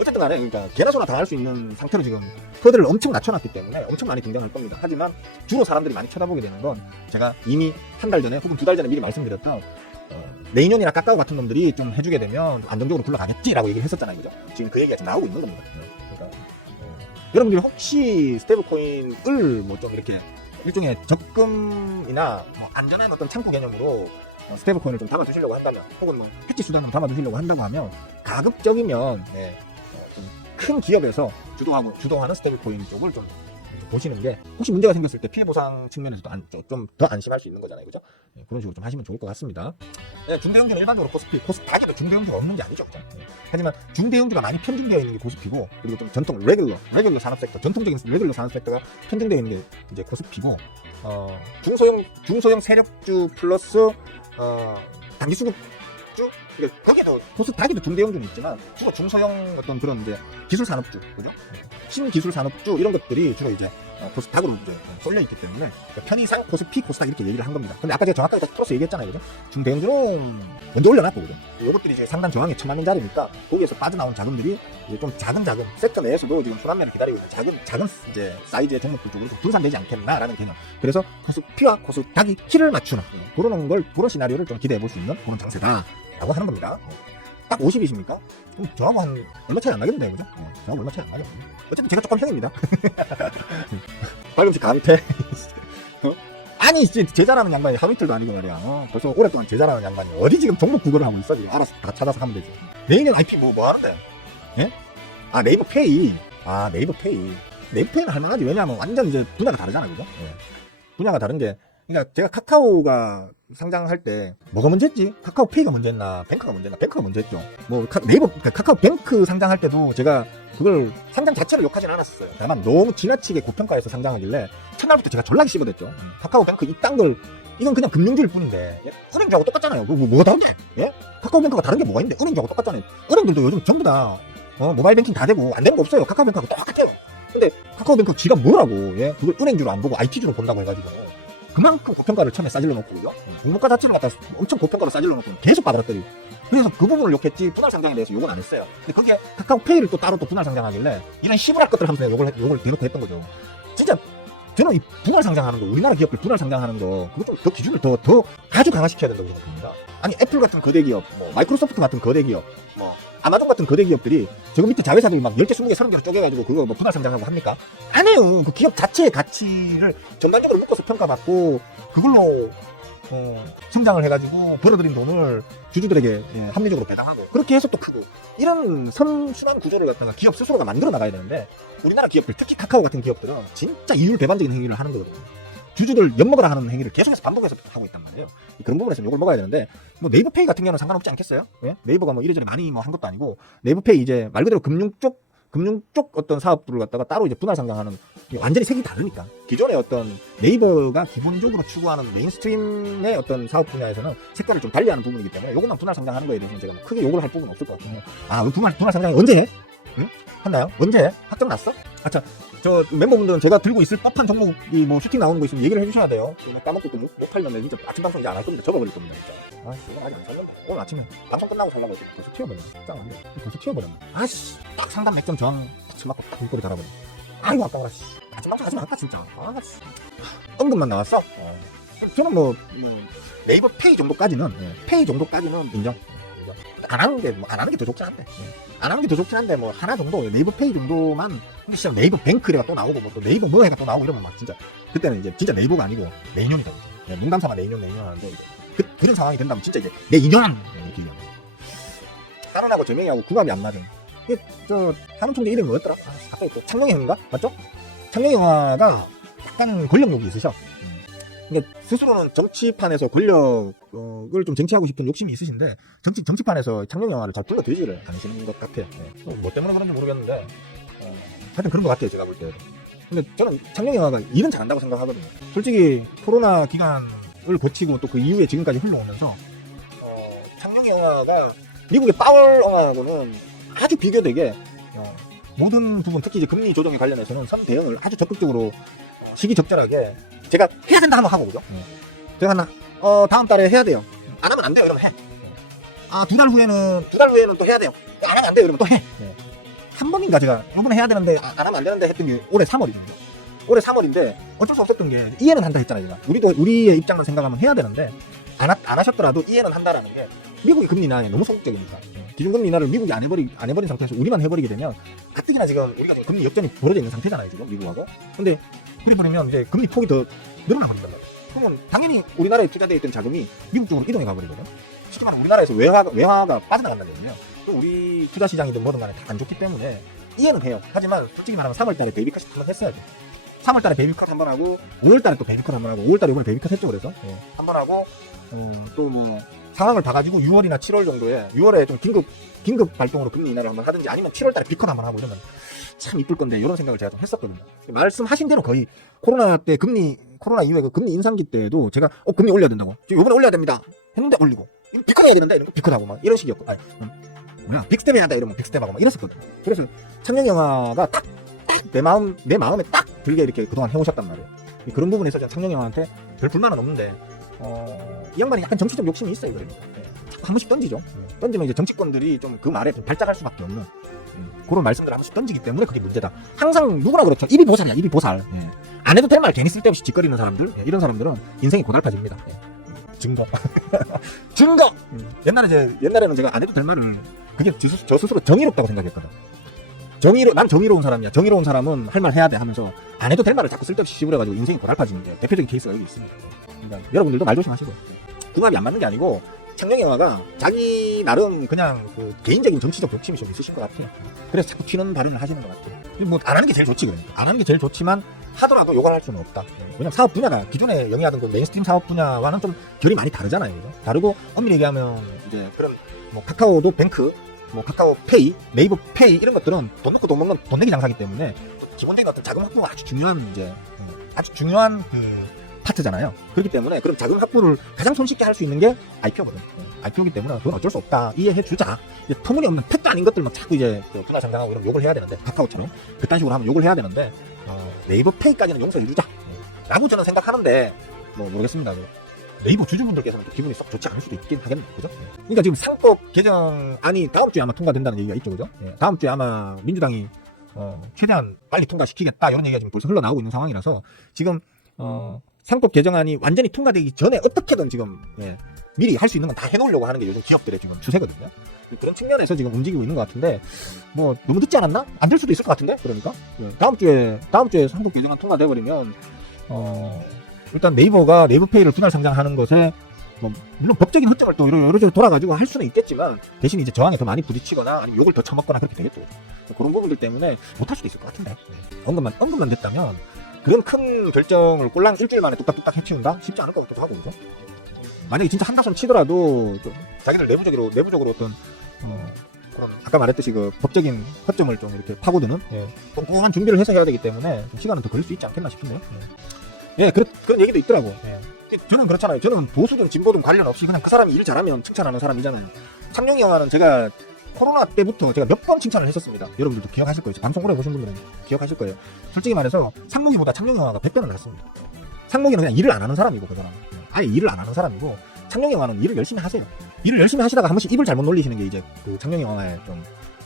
어쨌든 간에 그러니까 개나 소나 다 할 수 있는 상태로 지금 허들을 엄청 낮춰놨기 때문에 엄청 많이 등장할 겁니다. 하지만 주로 사람들이 많이 쳐다보게 되는 건 제가 이미 한 달 전에 혹은 2달 전에 미리 말씀드렸던 레이년이나 카카오 같은 놈들이 좀 해주게 되면 안정적으로 굴러가겠지라고 얘기를 했었잖아요. 그죠? 지금 그 얘기가 지금 나오고 있는 겁니다. 그러니까 여러분들이 혹시 스테이블 코인을 뭐 좀 이렇게 일종의 적금이나 뭐 안전한 어떤 창구 개념으로 스테이블 코인을 좀 담아두시려고 한다면 혹은 뭐 해치 수단으로 담아두시려고 한다고 하면 가급적이면 좀 큰 기업에서 주도하는 스테이블 코인 쪽을 좀 보시는 게 혹시 문제가 생겼을 때 피해 보상 측면에서도 좀 더 안심할 수 있는 거잖아요. 그죠? 그런 식으로 좀 하시면 좋을 것 같습니다. 중대형주는 일반적으로 코스피에도 중대형주가 없는 게 아니죠. 그죠? 하지만 중대형주가 많이 편중되어 있는 게 코스피고 레귤러 산업 섹터, 전통적인 레귤러 산업 섹터가 편중되어 있는 게 이제 코스피고 중소형 세력주 플러스 단기 수급주 그러니까 거기에도 코스닥에도 중대형주는 있지만 주로 중소형 어떤 그런 이제 기술 산업주, 그죠? 신기술 산업주 이런 것들이 주로 이제 코스닥으로 이제 쏠려 있기 때문에 그러니까 편의상 코스피, 코스닥 이렇게 얘기를 한 겁니다. 근데 아까 제가 정확하게 풀어서 얘기했잖아요, 그죠? 중대형주는 먼저 올려놨고, 그죠? 이것들이 이제 상단 저항에 처맞는 자리니까 거기에서 빠져나온 자금들이 이제 좀 작은 섹터 내에서도 지금 순환매를 기다리고 있는 작은 이제 사이즈의 종목들 쪽으로 좀 분산되지 않겠나라는 개념. 그래서 코스피와 코스닥이 키를 맞추는 그런 시나리오를 좀 기대해 볼 수 있는 그런 장세다라고 하는 겁니다. 딱 50이십니까? 그럼 저하고 한 얼마 차이 안 나겠는데, 그죠? 저하고 얼마 차이 안 나겠는데. 어쨌든 제가 조금 형입니다. 발음식 가미태. 아니, 제자라는 양반이 하미틀도 아니고 말이야. 벌써 오랫동안 제자라는 양반이 어디 지금 종목 구걸을 하고 있어? 지금 알아서 다 찾아서 하면 되지. 내일은 IP 뭐 하는데? 예? 네이버 페이. 네이버 페이는 할만하지. 왜냐하면 완전 이제 분야가 다르잖아, 그죠? 분야가 다른 게, 그러니까 제가 카카오가 상장할 때 뭐가 문제였지? 카카오페이가 문제였나? 뱅크가 문제였죠. 뭐 카카오 뱅크 상장할 때도 제가 그걸 상장 자체를 욕하진 않았어요. 다만 너무 지나치게 고평가해서 상장하길래 첫날부터 제가 전락이 씹어댔죠. 카카오 뱅크 이딴 걸 이건 그냥 금융주일 뿐인데 은행주하고 똑같잖아요. 뭐가 다른데? 예? 카카오 뱅크가 다른 게 뭐가 있는데 은행주하고 똑같잖아요. 은행들도 요즘 전부 다 모바일 뱅킹 다 되고 안 되는 거 없어요. 카카오 뱅크하고 똑같아요. 근데 카카오 뱅크 지가 뭐라고 그걸 은행주로 안 보고 IT주로 본다고 해가지고 그만큼 고평가를 처음에 싸질러 놓고, 그죠? 공모가 자체를 갖다 엄청 고평가로 싸질러 놓고 계속 받아들였더니 그래서 그 부분을 욕했지 분할 상장에 대해서 욕은 안 했어요. 근데 거기에 카카오페이를 또 따로 또 분할 상장하길래 이런 시부랄 것들 하면서 욕을 대놓고 했던 거죠. 진짜 저는 이 분할 상장하는 거, 우리나라 기업들 분할 상장하는 거 그거 좀 더 기준을 더 아주 강화시켜야 된다고 생각합니다. 아니 애플 같은 거대 기업, 뭐 마이크로소프트 같은 거대 기업, 뭐 아마존 같은 거대 기업들이 저거 밑에 자회사들 막 10개, 20개, 30개로 쪼개가지고 그거 뭐 분할 상장하고 합니까? 안 해요. 그 기업 자체의 가치를 전반적으로 묶어서 평가받고 그걸로 성장을 해가지고 벌어들인 돈을 주주들에게 합리적으로 배당하고 그렇게 해서 또 크고 이런 선순환 구조를 갖다가 기업 스스로가 만들어 나가야 되는데 우리나라 기업들, 특히 카카오 같은 기업들은 진짜 이율 배반적인 행위를 하는 거거든요. 주주들 엿먹으라 하는 행위를 계속해서 반복해서 하고 있단 말이에요. 그런 부분에서 욕을 먹어야 되는데 뭐 네이버페이 같은 경우는 상관없지 않겠어요? 예? 네이버가 뭐 이래저래 많이 뭐 한 것도 아니고 네이버페이 이제 말 그대로 금융 쪽 어떤 사업들을 갖다가 따로 이제 분할 상장하는 완전히 색이 다르니까 기존의 어떤 네이버가 기본적으로 추구하는 메인스트림의 어떤 사업 분야에서는 색깔을 좀 달리하는 부분이기 때문에 요것만 분할 상장하는 거에 대해서는 제가 뭐 크게 욕을 할 부분은 없을 것 같아요. 분할 상장이 언제 해? 응? 했나요? 언제 해? 확정 났어? 자, 저 멤버분들은 제가 들고 있을 법한 종목이 뭐 슈팅 나오는 거 있으면 얘기를 해주셔야 돼요. 까먹고 또 못 팔면 진짜 아침 방송 이제 안 할 겁니다. 접어버릴 겁니다. 진짜. 이건 아직 안 살렸네. 오늘 아침에 방송 끝나고 살라고 했더니 벌써 튀어버렸네. 짱한데. 벌써 튀어버렸네. 딱 상단 맥점 저항 탁 맞고 딱 물꼬리 달아버렸네. 아이고 아까워라. 아침 방송 하지 말까 진짜. 언급만 나왔어? 저는 뭐 네이버 페이 정도까지는 인정. 안 하는 게 더 좋긴 한데. 안 하는 게 더 좋긴 한데 뭐 하나 정도 네이버 페이 정도만 진짜 네이버 뱅크가 또 나오고 뭐 또 네이버 뭐해가 또 나오고 이러면 막 진짜 그때는 이제 진짜 네이버가 아니고 내년이다. 농담삼아 내년 하는데 이제 그런 상황이 된다면 진짜 이제 내 인연 이렇게 다른하고 저명이하고 궁합이 안 맞은. 저 한원 총재 이름이 뭐였더라? 갑자기 또 창룡이 형인가? 맞죠? 창룡이 형아가 약간 권력욕이 있으셔. 그러니까 스스로는 정치판에서 권력을 좀 쟁취하고 싶은 욕심이 있으신데 정치판에서 창룡 영화를 잘 불러들이지를 않으시는 것 같아요. 네. 뭐 때문에 그런지 모르겠는데 하여튼 그런 것 같아요, 제가 볼 때. 근데 저는 창룡 영화가 일은 잘한다고 생각하거든요. 솔직히 코로나 기간을 거치고 또 그 이후에 지금까지 흘러오면서 창룡 영화가 미국의 파월 영화하고는 아주 비교되게 모든 부분, 특히 이제 금리 조정에 관련해서는 선 대응을 아주 적극적으로 시기적절하게 제가 해야 된다 하면 하고, 그죠? 제가 다음 달에 해야 돼요. 안 하면 안 돼요. 이러면 해. 두 달 후에는 또 해야 돼요. 안 하면 안 돼요. 이러면 또 해. 한 번인가 제가 이번에 해야 되는데 안 하면 안 되는데 했던 게 올해 3월입니다. 올해 3월인데 어쩔 수 없었던 게 이해는 한다 했잖아요. 제가. 우리의 입장만 생각하면 해야 되는데 안 하셨더라도 이해는 한다라는 게 미국의 금리 인하에 너무 소극적이니까. 기준금리 인하를 미국이 안 해버린 상태에서 우리만 해버리게 되면 가뜩이나 지금 우리가 지금 금리 역전이 벌어져 있는 상태잖아요. 지금 미국하고. 근데 그래버리면 이제 금리 폭이 더 늘어나 버린단 말이에요. 그러면 당연히 우리나라에 투자되어 있던 자금이 미국 쪽으로 이동해 가버리거든. 쉽게 말하면 우리나라에서 외화가 빠져나간다는 얘기예요. 우리 투자 시장이든 뭐든 간에 다 안 좋기 때문에 이해는 해요. 하지만 솔직히 말하면 3월달에 베이비컷 한번 했어야죠. 3월달에 베이비컷 한번 하고 5월달에 또 베이비컷 한번 하고 5월달에 이번에 베이비컷 했죠. 그래서 한번 하고 또 뭐 상황을 봐가지고 6월이나 7월 정도에 6월에 좀 긴급 발동으로 금리 인하를 한번 하든지 아니면 7월달에 비컷 한번 하고 이러면 참 이쁠 건데 이런 생각을 제가 좀 했었거든요. 말씀하신 대로 거의 코로나 이후에 그 금리 인상기 때에도 제가 금리 올려야 된다고 이번에 올려야 됩니다 했는데 올리고 비컷 해야 되는데 이런 거 비컷하고 막 이런 식이었고 빅스텝 해야 한다 이러면 빅스텝하고 막 이랬었거든요. 그래서 창룡 영화가 딱 내 마음에 딱 들게 이렇게 그동안 해오셨단 말이에요. 그런 부분에 있어서 창룡 영화한테 별 불만은 없는데 이 양반이 약간 정치적 욕심이 있어요. 그러니까. 한 번씩 던지죠. 던지면 이제 정치권들이 좀 그 말에 좀 발작할 수밖에 없는 그런 말씀들을 한 번씩 던지기 때문에 그게 문제다. 항상 누구나 그렇죠. 입이 보살이야. 입이 보살. 안 해도 될 말 괜히 쓸데없이 짓거리는 사람들, 이런 사람들은 인생이 고달파집니다. 증거. 증거. 옛날에는 제가 안 해도 될 말을 그게 저 스스로 정의롭다고 생각했거든. 난 정의로운 사람이야. 정의로운 사람은 할 말 해야 돼 하면서 안 해도 될 말을 자꾸 쓸데없이 씹으려가지고 인생이 고달파지는 게 대표적인 케이스가 여기 있습니다. 그러니까 여러분들도 말 조심하시고. 궁합이 안 맞는 게 아니고 창룡 영화가 자기 나름 그냥 그 개인적인 정치적 욕심이 좀 있으신 것 같아요. 그래서 자꾸 튀는 발언을 하시는 것 같아요. 뭐 안 하는 게 제일 좋지. 그러니까 안 하는 게 제일 좋지만 하더라도 욕을 할 수는 없다. 왜냐면 사업 분야가 기존에 영위하던 그 메인스트림 사업 분야와는 좀 결이 많이 다르잖아요. 그죠? 다르고 엄밀히 얘기하면 이제 그런 뭐 카카오도 뱅크, 뭐 카카오페이, 네이버 페이 이런 것들은 돈 넣고 돈 먹는 돈 내기 장사기 때문에 기본적인 어떤 자금 확보가 아주 중요한 그 파트잖아요. 그렇기 때문에 그런 자금 확보를 가장 손쉽게 할 수 있는 게 IPO거든. IPO기 때문에 그건 어쩔 수 없다. 이해해주자. 터무니없는 택도 아닌 것들 막 자꾸 이제 분할 상장하고 이런 욕을 해야 되는데 카카오처럼 그딴 식으로 하면 욕을 해야 되는데 네이버 페이까지는 용서해주자. 라고 저는 생각하는데 뭐 모르겠습니다. 네이버 주주분들께서는 기분이 썩 좋지 않을 수도 있긴 하겠네요. 그죠? 그러니까 지금 상법 개정안이 다음 주에 아마 통과된다는 얘기가 있죠. 그죠? 다음 주에 아마 민주당이 최대한 빨리 통과시키겠다 이런 얘기가 지금 벌써 흘러나오고 있는 상황이라서 지금 상법 개정안이 완전히 통과되기 전에 어떻게든 지금 미리 할 수 있는 건 다 해놓으려고 하는 게 요즘 기업들의 지금 추세거든요. 그런 측면에서 지금 움직이고 있는 것 같은데 뭐 너무 늦지 않았나? 안 될 수도 있을 것 같은데 그러니까 다음 주에 상법 개정안 통과돼 버리면 일단 네이버가 네이버페이를 분할 상장하는 것에 뭐 물론 법적인 허점을 또 여러저러 돌아가지고 할 수는 있겠지만 대신 이제 저항에 더 많이 부딪히거나 아니면 욕을 더 처먹거나 그렇게 되겠죠. 그런 부분들 때문에 못할 수도 있을 것 같은데 언급만 됐다면 그런 큰 결정을 꼴랑 일주일 만에 뚝딱뚝딱 해치운다? 쉽지 않을 것 같기도 하고 그죠? 만약에 진짜 한다손 치더라도 좀 자기들 내부적으로 어떤 그런 아까 말했듯이 그 법적인 허점을 좀 이렇게 파고드는 꼼꼼한 준비를 해서 해야 되기 때문에 좀 시간은 더 걸릴 수 있지 않겠나 싶은데요. 그런 얘기도 있더라고. 저는 그렇잖아요. 저는 보수든 진보든 관련 없이 그냥 그 사람이 일 잘하면 칭찬하는 사람이잖아요. 창룡 영화는 제가 코로나 때부터 제가 몇 번 칭찬을 했었습니다. 여러분들도 기억하실 거예요. 방송 오래 보신 분들은 기억하실 거예요. 솔직히 말해서 상록이보다 창룡 영화가 100배는 낫습니다. 상록이는 그냥 일을 안 하는 사람이고 그 사람 아예 일을 안 하는 사람이고 창룡 영화는 일을 열심히 하세요. 일을 열심히 하시다가 한 번씩 입을 잘못 놀리시는 게 이제 그 창룡 영화의 좀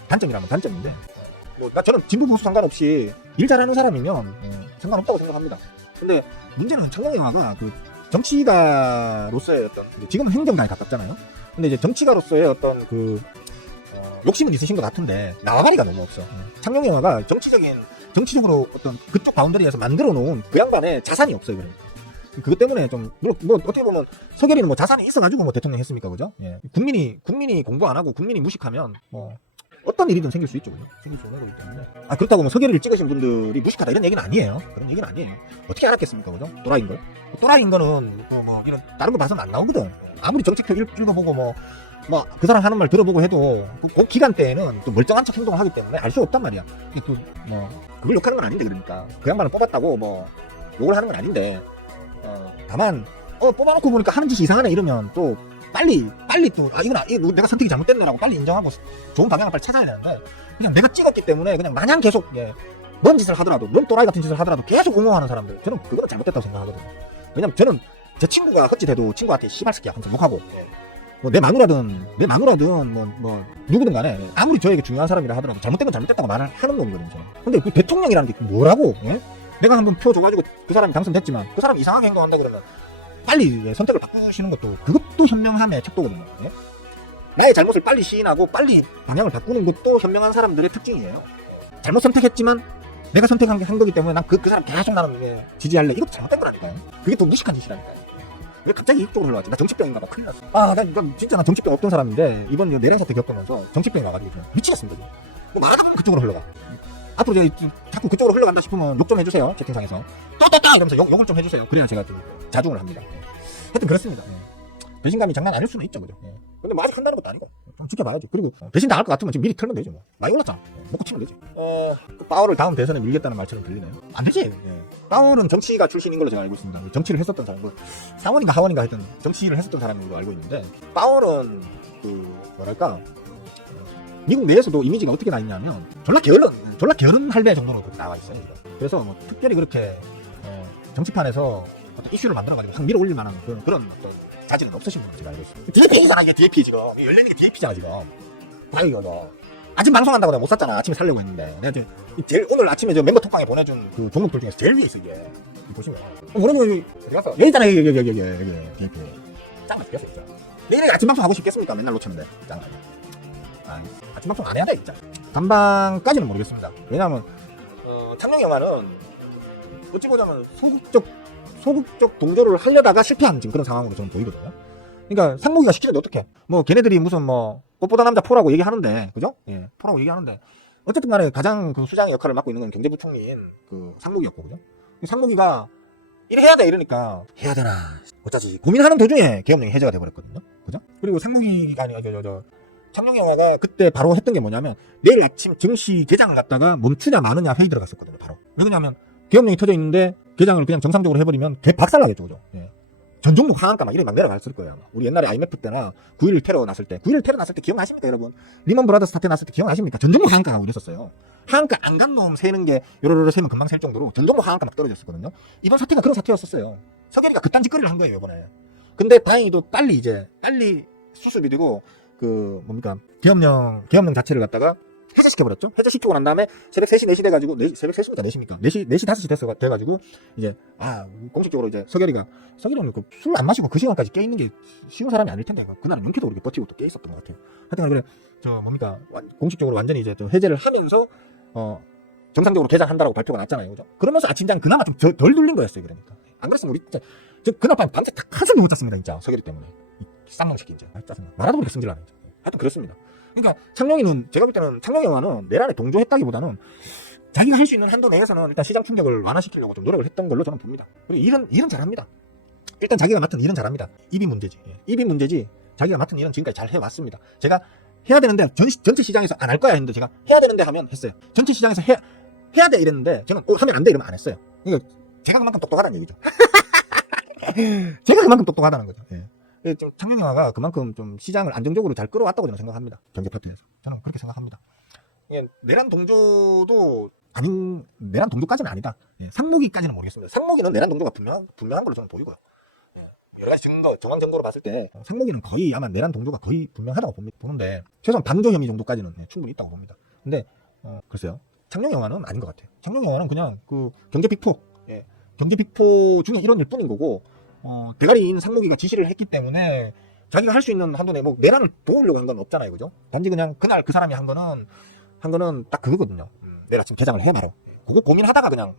단점이라면 단점인데 저는 진보 보수 상관없이 일 잘하는 사람이면 상관없다고 생각합니다. 근데 문제는 창룡 영화가 그 정치가로서의 어떤 지금은 행정가에 가깝잖아요. 근데 이제 정치가로서의 어떤 그 욕심은 있으신 것 같은데 나와가리가 너무 없어. 창룡 영화가 정치적으로 어떤 그쪽 바운더리에서 만들어 놓은 그 양반의 자산이 없어요. 그러니까. 그것 때문에 좀 뭐 어떻게 보면 서결이는 뭐 자산이 있어가지고 뭐 대통령 했습니까, 그죠? 국민이 공부 안 하고 국민이 무식하면 어떤 일이든 생길 수 있죠. 그죠? 생길 수 있는 거기 때문에. 그렇다고 뭐 서계를 찍으신 분들이 무식하다 이런 얘기는 아니에요. 그런 얘기는 아니에요. 어떻게 알았겠습니까? 그죠? 또라이인 걸. 또라이인 거는 뭐 이런 다른 거 봐서는 안 나오거든. 아무리 정책표 읽어보고 뭐 그 사람 하는 말 들어보고 해도 그 기간대에는 또 멀쩡한 척 행동을 하기 때문에 알 수 없단 말이야. 또 뭐 그걸 욕하는 건 아닌데 그러니까 그 양반을 뽑았다고 뭐 욕을 하는 건 아닌데 다만 뽑아놓고 보니까 하는 짓이 이상하네 이러면 또 빨리 또 이거 내가 선택이 잘못됐네라고 빨리 인정하고 좋은 방향을 빨리 찾아야 되는데 그냥 내가 찍었기 때문에 그냥 마냥 계속 뭔 짓을 하더라도 뭔 또라이 같은 짓을 하더라도 계속 옹호하는 사람들 저는 그거는 잘못됐다고 생각하거든요. 왜냐면 저는 제 친구가 헛짓해도 친구한테 씨발 새끼야 항상 욕하고 뭐 내 마누라든 뭐 누구든 간에 아무리 저에게 중요한 사람이라 하더라도 잘못된 건 잘못됐다고 말을 하는 놈이거든요. 저는. 근데 그 대통령이라는 게 뭐라고? 예? 내가 한번 표 줘가지고 그 사람이 당선됐지만 그 사람이 이상하게 행동한다 그러면 빨리 선택을 바꾸시는 그것도 현명함의 척도거든요. 예? 나의 잘못을 빨리 시인하고 빨리 방향을 바꾸는 것도 현명한 사람들의 특징이에요. 잘못 선택했지만 내가 선택한 거기 때문에 난 그 사람 계속 나는 지지할래. 이것도 잘못된 거라니까요. 그게 더 무식한 짓이라니까요. 왜 갑자기 이쪽으로 흘러왔지? 나 정치병인가 봐. 큰일 났어. 나 정치병 없던 사람인데 이번 내란 사태 겪으면서 정치병이 와가지고 미치겠습니다. 뭐 말하다 보면 그쪽으로 흘러가. 앞으로 제가 자꾸 그쪽으로 흘러간다 싶으면 욕 좀 해주세요. 채팅창에서 또 이러면서 욕을 좀 해주세요. 그래야 제가 좀 자중을 합니다. 하여튼 그렇습니다. 배신감이 장난 아닐 수는 있죠. 그죠? 근데 뭐 아직 한다는 것도 아니고 좀 지켜봐야지. 그리고 배신 당할 것 같으면 지금 미리 털면 되죠. 뭐 많이 올랐잖아. 먹고 치면 되지. 그 파월을 다음 대선에 밀겠다는 말처럼 들리네요. 안 되지. 파월은 정치가 출신인 걸로 제가 알고 있습니다. 정치를 했었던 사람, 상원인가 하원인가 하여튼 정치를 했었던 사람으로 알고 있는데 파월은 뭐랄까 미국 내에서도 이미지가 어떻게 나 있냐면 졸라 게으른 할배 정도로 나와 있어요. 그래서 뭐 특별히 그렇게 정치판에서 어떤 이슈를 만들어가지고 확 밀어 올릴 만한 그런 어떤 자질은 없으신 분은 제가 알고 있어요. DAP잖아 이게. DAP 지금 열리는 게 DAP잖아 지금. 이거 아침 방송한다고 내가 못 샀잖아. 아침에 살려고 했는데 내가 제일 오늘 아침에 저 멤버 톡방에 보내준 그 종목들 중에서 제일 위에 있어 이게. 보시면 뭐라고 어디 가서 여기 있잖아 여기 DAP 짱 맛있겠어 진짜. 내일 아침 방송 하고 싶겠습니까? 맨날 놓쳤는데 짱. 아침 방송 안 해야 돼 진짜. 단방까지는 모르겠습니다. 왜냐면 창룡 영화는 어찌 보자면 소극적 동조를 하려다가 실패한 지금 그런 상황으로 저는 보이거든요. 그러니까 상목이가 시키는데 어떡해. 뭐 걔네들이 무슨 뭐 꽃보다 남자 포라고 얘기하는데 그죠? 예, 포라고 얘기하는데 어쨌든 간에 가장 그 수장의 역할을 맡고 있는 건 경제부총리인 그 상목이었고 그죠? 상목이가 이래 해야 돼 이러니까 해야 되나 어쩌지 고민하는 도중에 계엄령이 해제가 돼버렸거든요. 그죠? 그리고 상목이가 아니라 창룡 영화가 그때 바로 했던 게 뭐냐면 내일 아침 증시 개장을 갖다가 멈추냐 마느냐 회의 들어갔었거든요. 바로. 왜 그러냐면 계엄령이 터져 있는데 개장을 그냥 정상적으로 해버리면 개 박살나겠죠. 그죠? 예. 전 종목 하한가 막 이래 막 내려갔을 거예요. 아마. 우리 옛날에 IMF 때나 9.11 테러 났을 때 기억나십니까 여러분? 리먼 브라더스 사태 났을 때 기억나십니까? 전 종목 하한가 가고 이랬었어요. 하한가 안 간 놈 세는 게 요러요러 세면 금방 셀 정도로 전 종목 하한가 막 떨어졌었거든요. 이번 사태가 그런 사태였었어요. 서계리가 그딴 짓거리를 한 거예요 이번에. 근데 다행히도 빨리 수습이 되고 계엄령 자체를 갖다가 해제시켜버렸죠. 해제시키고 난 다음에 새벽 3시, 4시 돼가지고, 새벽 3시입니까? 4시입니까? 4시, 5시 돼가지고, 이제, 공식적으로 이제 서계리는 술 안 마시고 그 시간까지 깨 있는 게 쉬운 사람이 아닐 텐데, 그날은 명쾌도 그렇게 버티고 또 깨 있었던 것 같아요. 하여튼, 그래, 공식적으로 완전히 이제 해제를 하면서, 정상적으로 개장한다라고 발표가 났잖아요. 그죠? 그러면서 아침장 그나마 좀 덜 눌린 거였어요. 그러니까. 안 그랬으면 우리 진짜, 그날 밤새 다 한숨도 못 잤습니다, 진짜. 서계리 때문에. 쌍놈새끼, 이제. 짜증나. 말하도 그렇게 승질 나네. 하여튼 그렇습니다. 그러니까 제가 볼 때는 창룡 영화는 내란에 동조했다기보다는 자기가 할 수 있는 한도 내에서는 일단 시장 충격을 완화시키려고 좀 노력을 했던 걸로 저는 봅니다. 그리고 일은 잘합니다. 일단 자기가 맡은 일은 잘합니다. 입이 문제지. 자기가 맡은 일은 지금까지 잘 해왔습니다. 제가 해야 되는데 전체 시장에서 안 할 거야 했는데 제가 해야 되는데 하면 했어요. 전체 시장에서 해야 돼 이랬는데 저는 하면 안 돼 이러면 안 했어요. 그러니까 제가 그만큼 똑똑하다는 얘기죠. 제가 그만큼 똑똑하다는 거죠. 예. 창룡 영화가 그만큼 좀 시장을 안정적으로 잘 끌어왔다고 저는 생각합니다. 경제 파트에서. 저는 그렇게 생각합니다. 내란 동조까지는 아니다. 상목이까지는 모르겠습니다. 상목이는 내란 동조가 분명한 걸로 저는 보이고요. 여러 가지 정황 증거로 봤을 때 상목이는 거의 아마 내란 동조가 거의 분명하다고 보는데 최소한 방조 혐의 정도까지는 충분히 있다고 봅니다. 근데 글쎄요. 창룡 영화는 아닌 것 같아요. 창룡 영화는 그냥 그 경제 빅포 중에 일원일 뿐인 거고 대가리인 상목이가 지시를 했기 때문에 자기가 할 수 있는 한도 내에 뭐 내란을 도우려고 한 건 없잖아요. 그죠? 단지 그냥 그날 그 사람이 한 거는 딱 그거거든요. 내일 아침 개장을 해 말어. 그거 고민하다가 그냥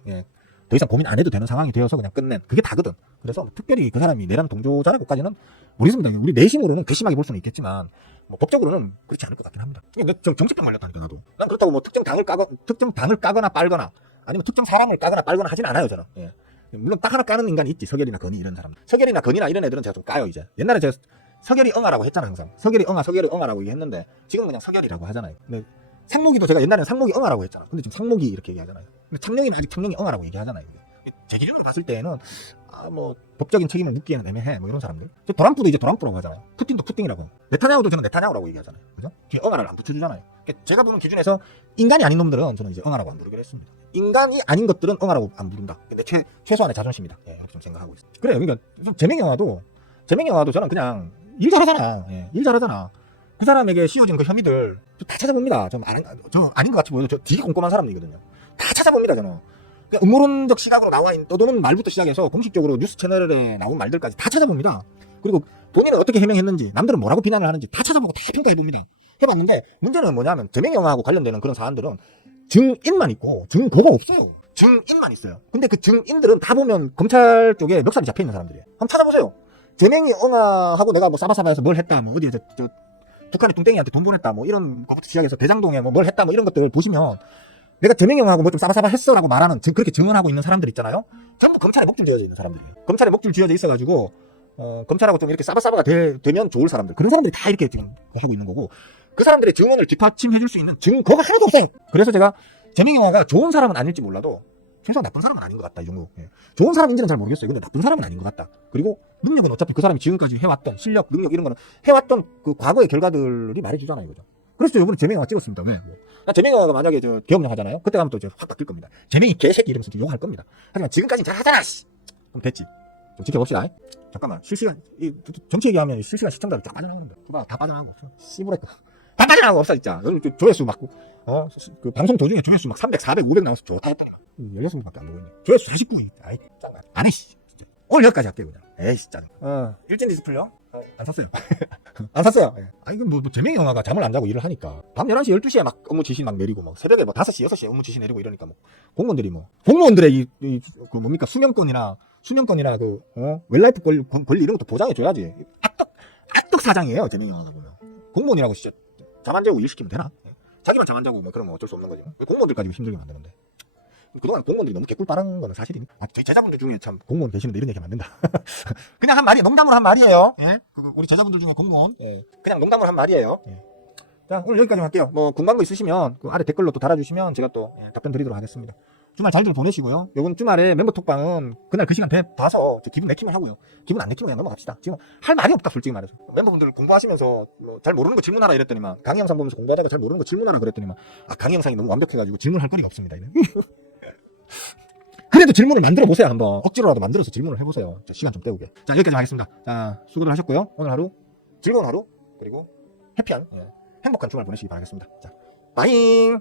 더 이상 고민 안 해도 되는 상황이 되어서 그냥 끝낸 그게 다거든. 그래서 뭐 특별히 그 사람이 내란 동조자라고까지는 모르겠습니다. 우리 내심으로는 괘씸하게 볼 수는 있겠지만 뭐 법적으로는 그렇지 않을 것 같긴 합니다. 근데 정치병 말렸다니까 나도. 난 그렇다고 뭐 특정 당을 까거나 빨거나 아니면 특정 사람을 까거나 빨거나 하진 않아요 저는. 예. 물론 딱 하나 까는 인간이 있지. 서결이나 건희 이런 사람. 서결이나 건희나 이런 애들은 제가 좀 까요 이제. 옛날에 제가 서결이 응아라고 했잖아 항상. 서결이 응아라고 얘기했는데 지금은 그냥 서결이라고 하잖아요. 근데 상록이도 제가 옛날에는 상록이 응아라고 했잖아. 근데 지금 상록이 이렇게 얘기하잖아요. 근데 창령이는 아직 창령이 응아라고 얘기하잖아요. 제 기준으로 봤을 때는 뭐 법적인 책임을 묻기에는 애매해 뭐 이런 사람들. 도란프도 이제 도란프라고 하잖아요. 푸틴도 푸틴이라고. 네타냐후도 저는 네타냐후라고 얘기하잖아요. 그죠? 응아를 안 붙여주잖아요. 그러니까 제가 보는 기준에서 인간이 아닌 놈들은 저는 이제 응아라고 안 부르기로 했습니다. 인간이 아닌 것들은 응아라고 안 부른다. 근데 최소한의 자존심이다. 예, 이렇게 좀 생각하고 있어요. 그래요. 그러니까 재명영화도 저는 그냥 일 잘하잖아. 예, 일 잘하잖아. 그 사람에게 씌워진 그 혐의들 다 찾아봅니다. 저 아닌 것 같이 보여도 저 되게 꼼꼼한 사람이거든요. 다 찾아봅니다 저는. 그러니까 음모론적 시각으로 떠도는 말부터 시작해서 공식적으로 뉴스 채널에 나온 말들까지 다 찾아봅니다. 그리고 본인은 어떻게 해명했는지 남들은 뭐라고 비난을 하는지 다 찾아보고 다 평가해봅니다. 해봤는데 문제는 뭐냐면 재명영화하고 관련되는 그런 사안들은 증인만 있고 증거가 없어요. 증인만 있어요. 근데 그 증인들은 다 보면 검찰 쪽에 멱살이 잡혀있는 사람들이에요. 한번 찾아보세요. 재명이 응아하고 내가 뭐 사바사바에서 뭘 했다 뭐 어디에 북한의 뚱땡이한테 돈 보냈다 뭐 이런 것부터 시작해서 대장동에 뭐 뭘 했다 뭐 이런 것들 보시면 내가 재명형하고 뭐 좀 사바사바 했어라고 말하는 그렇게 증언하고 있는 사람들 있잖아요. 전부 검찰에 목줄 쥐어져 있는 사람들이에요. 검찰에 목줄 쥐어져 있어가지고 검찰하고 좀 이렇게 사바사바가 되면 좋을 사람들 그런 사람들이 다 이렇게 지금 하고 있는 거고 그 사람들의 증언을 뒷받침해줄 수 있는 증거가 하나도 없어요. 그래서 제가 재명형화가 좋은 사람은 아닐지 몰라도 최소한 나쁜 사람은 아닌 것 같다 이 정도. 예. 좋은 사람인지는 잘 모르겠어요. 근데 나쁜 사람은 아닌 것 같다. 그리고 능력은 어차피 그 사람이 지금까지 해왔던 실력, 능력 이런 거는 해왔던 그 과거의 결과들이 말해주잖아요, 이거죠. 그래서 이번에 재명영화 찍었습니다. 왜? 재명영화가 만약에 계엄령 하잖아요. 그때 가면 또 이제 확 바뀔 겁니다. 재명이 개새끼 이러면서 욕할 겁니다. 하지만 지금까지는 잘 하잖아. 씨. 그럼 됐지. 좀 지켜봅시다. 잠깐만 실시간 정치 얘기하면 실시간 시청자들 다 빠져나가는데. 그봐 다 빠져나가고 없어. 씨부랄까. 다 빠져나가고 없어 진짜. 조회수 막 그 방송 도중에 조회수 막 300, 400, 500 나와서 좋다 했더니 16명밖에 안 보고 있네. 조회수 49. 아이 짱가. 안 해 씨. 진짜. 오늘 여기까지 할게요 그냥. 에이씨 짱. 일진 디스플레이요? 안 샀어요. 안 샀어요. 예. 아니, 뭐, 재명영화가 잠을 안 자고 일을 하니까. 밤 11시, 12시에 막 업무 지시 막 내리고, 막 새벽에 뭐 5시, 6시에 업무 지시 내리고 이러니까 뭐, 공무원들의 그 뭡니까, 수명권이나 웰라이프 권리 이런 것도 보장해줘야지. 악덕 사장이에요, 재명영화가 보면. 공무원이라고 진짜 잠 안 자고 일 시키면 되나? 예. 자기만 잠 안 자고 뭐 그러면 어쩔 수 없는 거지. 공무원들 가지고 힘들게 만드는데. 그동안 공무원들이 너무 개꿀 빨은 거는 사실이니까. 저희 제자분들 중에 참 공무원 계시는데 이런 얘기 하면 안 된다. 그냥 한 말이 농담으로 한 말이에요. 예? 우리 제자분들 중에 공무원. 예. 그냥 농담으로 한 말이에요. 예. 자, 오늘 여기까지 할게요. 뭐 궁금한 거 있으시면 그 아래 댓글로 또 달아주시면 제가 또 답변 드리도록 하겠습니다. 주말 잘들 보내시고요. 요번 주말에 멤버 톡방은 그날 그 시간 봐서 기분 내키면 하고요. 기분 안 내키면 그냥 넘어갑시다. 지금 할 말이 없다 솔직히 말해서. 멤버분들 공부하시면서 뭐 잘 모르는 거 질문하라 이랬더니만 강의 영상 보면서 공부하다가 잘 모르는 거 질문하라 그랬더니만 강의 영상이 너무 완벽해가지고 질문할 거리가 없습니다. 그래도 질문을 만들어 보세요. 한번 억지로라도 만들어서 질문을 해보세요. 시간 좀 때우게. 자, 여기까지 하겠습니다. 자, 수고들 하셨고요. 오늘 하루 즐거운 하루 그리고 해피한 행복한 주말 보내시기 바라겠습니다. 자, 빠잉.